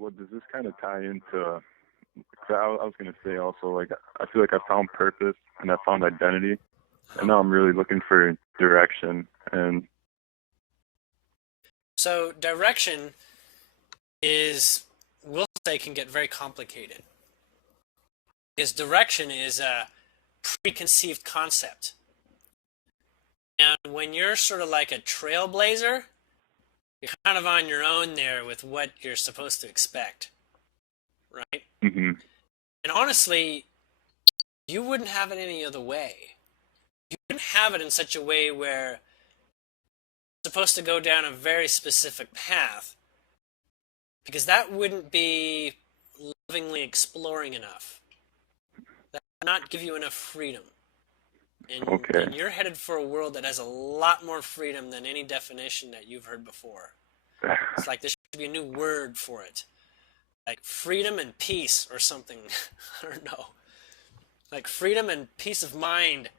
what does this kind of tie into? 'Cause I was gonna say also, like, I feel like I found purpose and I found identity, and now I'm really looking for direction. And So direction is, we'll say, can get very complicated. Because direction is a preconceived concept. And when you're sort of like a trailblazer, you're kind of on your own there with what you're supposed to expect, right? hmm And honestly, you wouldn't have it any other way. You wouldn't have it in such a way where you're supposed to go down a very specific path, because that wouldn't be lovingly exploring enough. That would not give you enough freedom. okay, And you're headed for a world that has a lot more freedom than any definition that you've heard before. It's like there should be a new word for it. Like freedom and peace or something. I don't know. Like freedom and peace of mind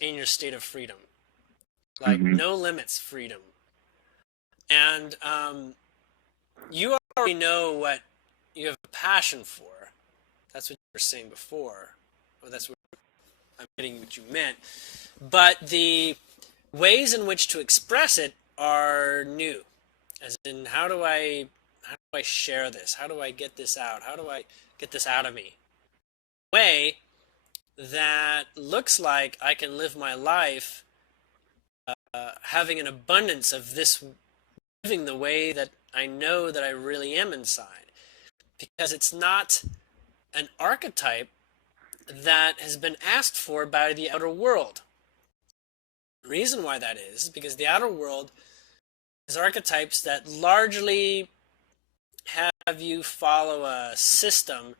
in your state of freedom. Like hmm no limits freedom. And you already know what you have a passion for. That's what you were saying before. Or that's what I'm getting what you meant. But the ways in which to express it are new. As in, how do I share this? How do I get this out? How do I get this out of me? A way that looks like I can live my life having an abundance of this, living the way that I know that I really am inside. Because it's not an archetype that has been asked for by the outer world. The reason why that is because the outer world is archetypes that largely have you follow a system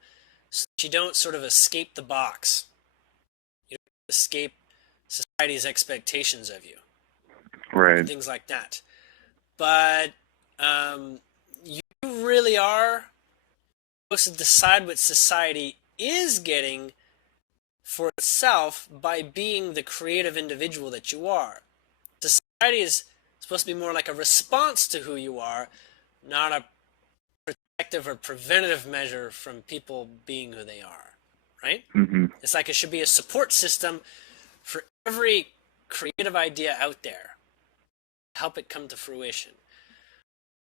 so that you don't sort of escape the box. You don't escape society's expectations of you and right. things like that. But you really are supposed to decide what society is getting for itself by being the creative individual that you are. Society is supposed to be more like a response to who you are, not a protective or preventative measure from people being who they are, right? hmm It's like it should be a support system for every creative idea out there, help it come to fruition.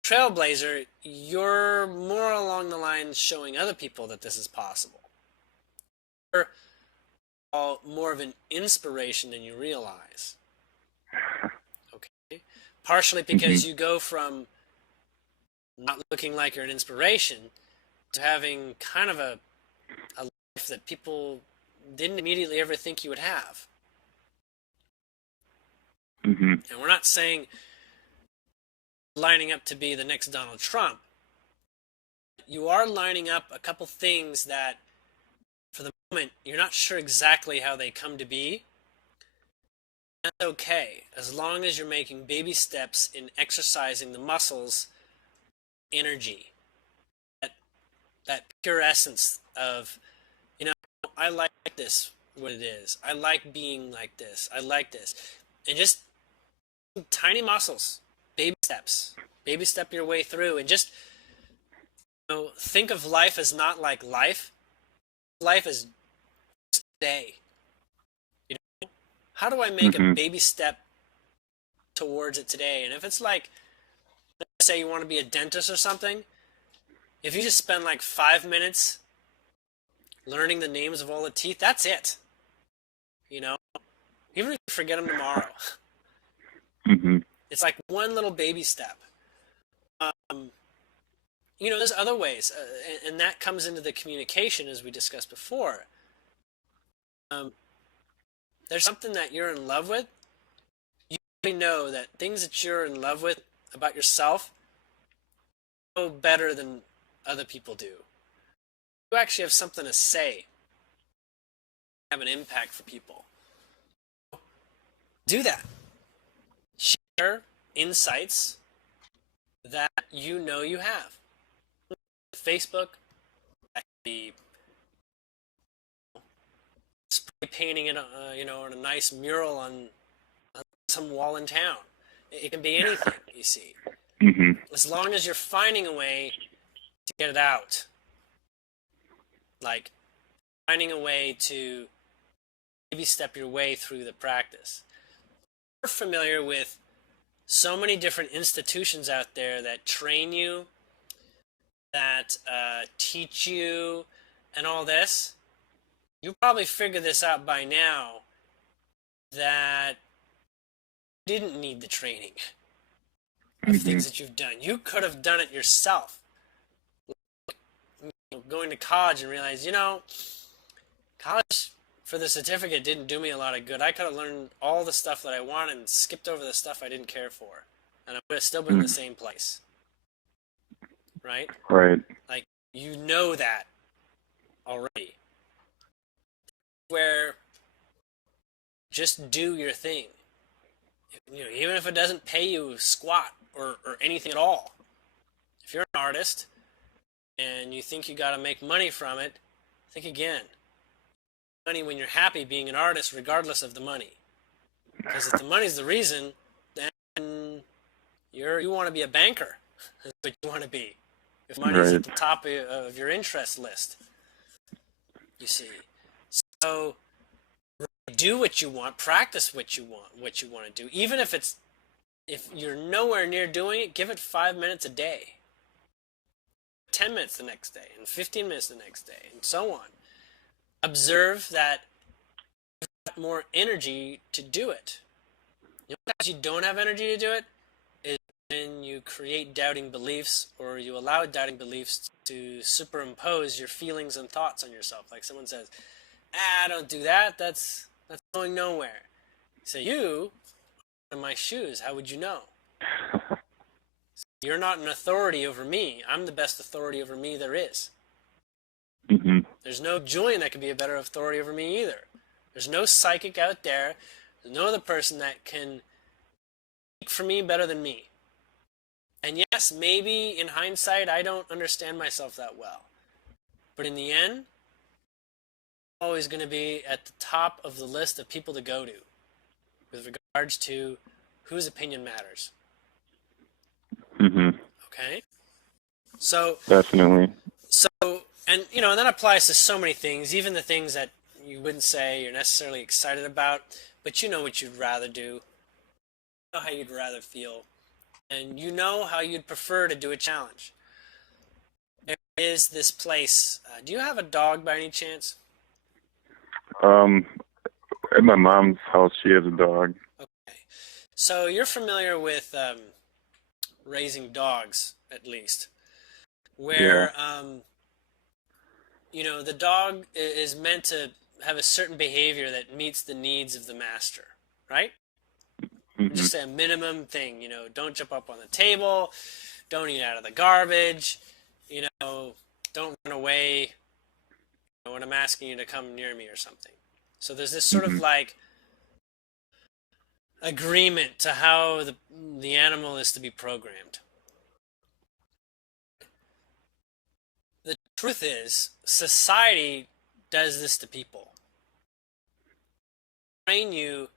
Trailblazer, you're more along the lines showing other people that this is possible. You're more of an inspiration than you realize. Okay? Partially hmm because you go from not looking like you're an inspiration to having kind of a life that people didn't immediately ever think you would have. hmm And we're not saying lining up to be the next Donald Trump. You are lining up a couple things that, for the moment, you're not sure exactly how they come to be. That's okay, as long as you're making baby steps in exercising the muscles, energy, that pure essence of, you know, I like this, what it is. I like being like this. I like this. And just tiny muscles, baby steps. Baby step your way through and just, think of life as not like life. Life is just a day. You know, how do I make a hmm baby step towards it today? And if it's like, let's say you want to be a dentist or something, if you just spend like 5 minutes learning the names of all the teeth, that's it. You know, even if you forget them tomorrow, hmm it's like one little baby step. Um, there's other ways, and that comes into the communication as we discussed before. Um, there's something that you're in love with. You already know that things that you're in love with about yourself know better than other people do. You actually have something to say, have an impact for people. Do that. Share insights that you know you have. Facebook, that could be spray painting it, on a nice mural on some wall in town. It can be anything, you see. hmm As long as you're finding a way to get it out. Like finding a way to maybe step your way through the practice. You're familiar with so many different institutions out there that train you, that teach you, and all this. You probably figured this out by now that you didn't need the training of things that you've done. You could have done it yourself. Going to college and realize, college for the certificate didn't do me a lot of good. I could have learned all the stuff that I wanted and skipped over the stuff I didn't care for. And I would have still been in the same place. Right? Right. Like, you know that already. Where just do your thing. Even if it doesn't pay you squat or anything at all. If you're an artist and you think you got to make money from it, think again. Money when you're happy being an artist regardless of the money. Because if the money's the reason, then you want to be a banker. That's what you want to be. If money's at the top of your interest list. You see. So do what you want, practice what you want to do. Even if you're nowhere near doing it, give it 5 minutes a day. 10 minutes the next day, and 15 minutes the next day, and so on. Observe that you've got more energy to do it. Sometimes you don't have energy to do it is when you create doubting beliefs, or you allow doubting beliefs to superimpose your feelings and thoughts on yourself. Like someone says, don't do that. That's going nowhere. So you are in my shoes. How would you know? You're not an authority over me. I'm the best authority over me there is. There's no Julien that could be a better authority over me either. There's no psychic out there. There's no other person that can speak for me better than me. And yes, maybe in hindsight, I don't understand myself that well. But in the end, I'm always going to be at the top of the list of people to go to with regards to whose opinion matters. Okay? So definitely. And that applies to so many things, even the things that you wouldn't say you're necessarily excited about, but you know what you'd rather do. You know how you'd rather feel. And you know how you'd prefer to do a challenge. There is this place. Do you have a dog by any chance? At my mom's house, she has a dog. Okay. So you're familiar with raising dogs, at least, where the dog is meant to have a certain behavior that meets the needs of the master, right? Just a minimum thing, don't jump up on the table, don't eat out of the garbage, don't run away when I'm asking you to come near me or something. So there's this sort of like agreement to how the animal is to be programmed. The truth is, society does this to people. Train you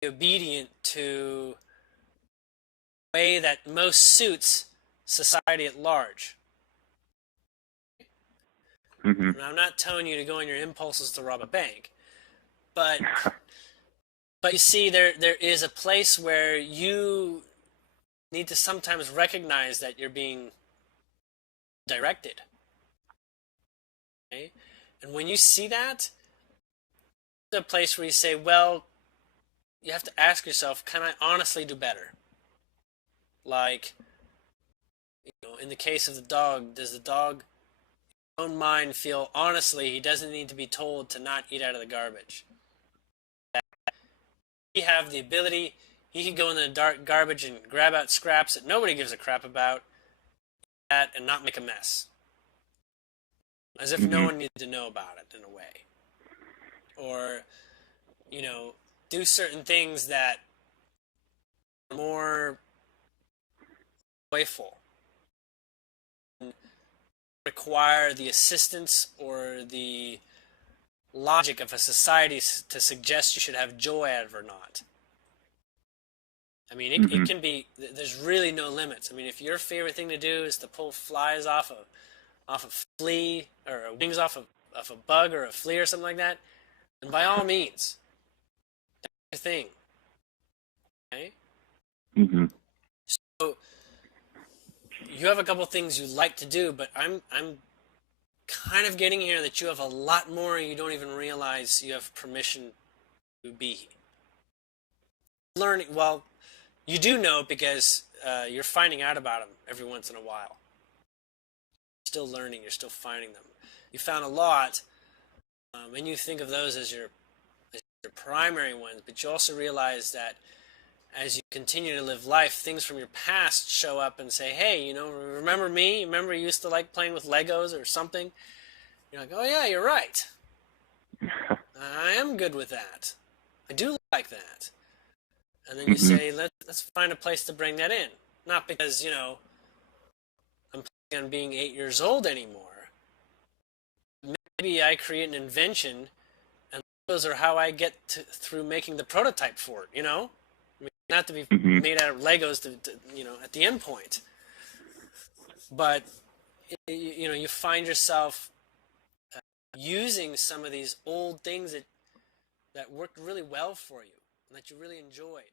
to be obedient to a way that most suits society at large. And I'm not telling you to go on your impulses to rob a bank, but you see, there is a place where you need to sometimes recognize that you're being directed. Okay? And when you see that, it's a place where you say, well, you have to ask yourself, can I honestly do better? Like, in the case of the dog, does the dog in his own mind feel honestly he doesn't need to be told to not eat out of the garbage? That he have the ability, he can go in the dark garbage and grab out scraps that nobody gives a crap about that and not make a mess. As if no one needed to know about it in a way. Or, do certain things that are more joyful. Require the assistance or the logic of a society to suggest you should have joy out of or not. I mean, it can be, there's really no limits. I mean, if your favorite thing to do is to pull flies off a flea, or wings off a bug or a flea or something like that, then by all means, that's your thing. Okay? Mm-hmm. So you have a couple things you like to do, but I'm kind of getting here that you have a lot more and you don't even realize you have permission to be learning. Well, you do know because you're finding out about them every once in a while. You're still learning, you're still finding them. You found a lot, and you think of those as your primary ones, but you also realize that as you continue to live life, things from your past show up and say, hey, you know, remember me? Remember you used to like playing with Legos or something? You're like, oh yeah, you're right. I am good with that. I do like that. And then you say, let's find a place to bring that in. Not because, you know, I'm planning on being 8 years old anymore. Maybe I create an invention, and those are how I get through making the prototype for it, you know? I mean, not to be made out of Legos, to, you know, at the end point. But, you know, you find yourself using some of these old things that worked really well for you and that you really enjoyed.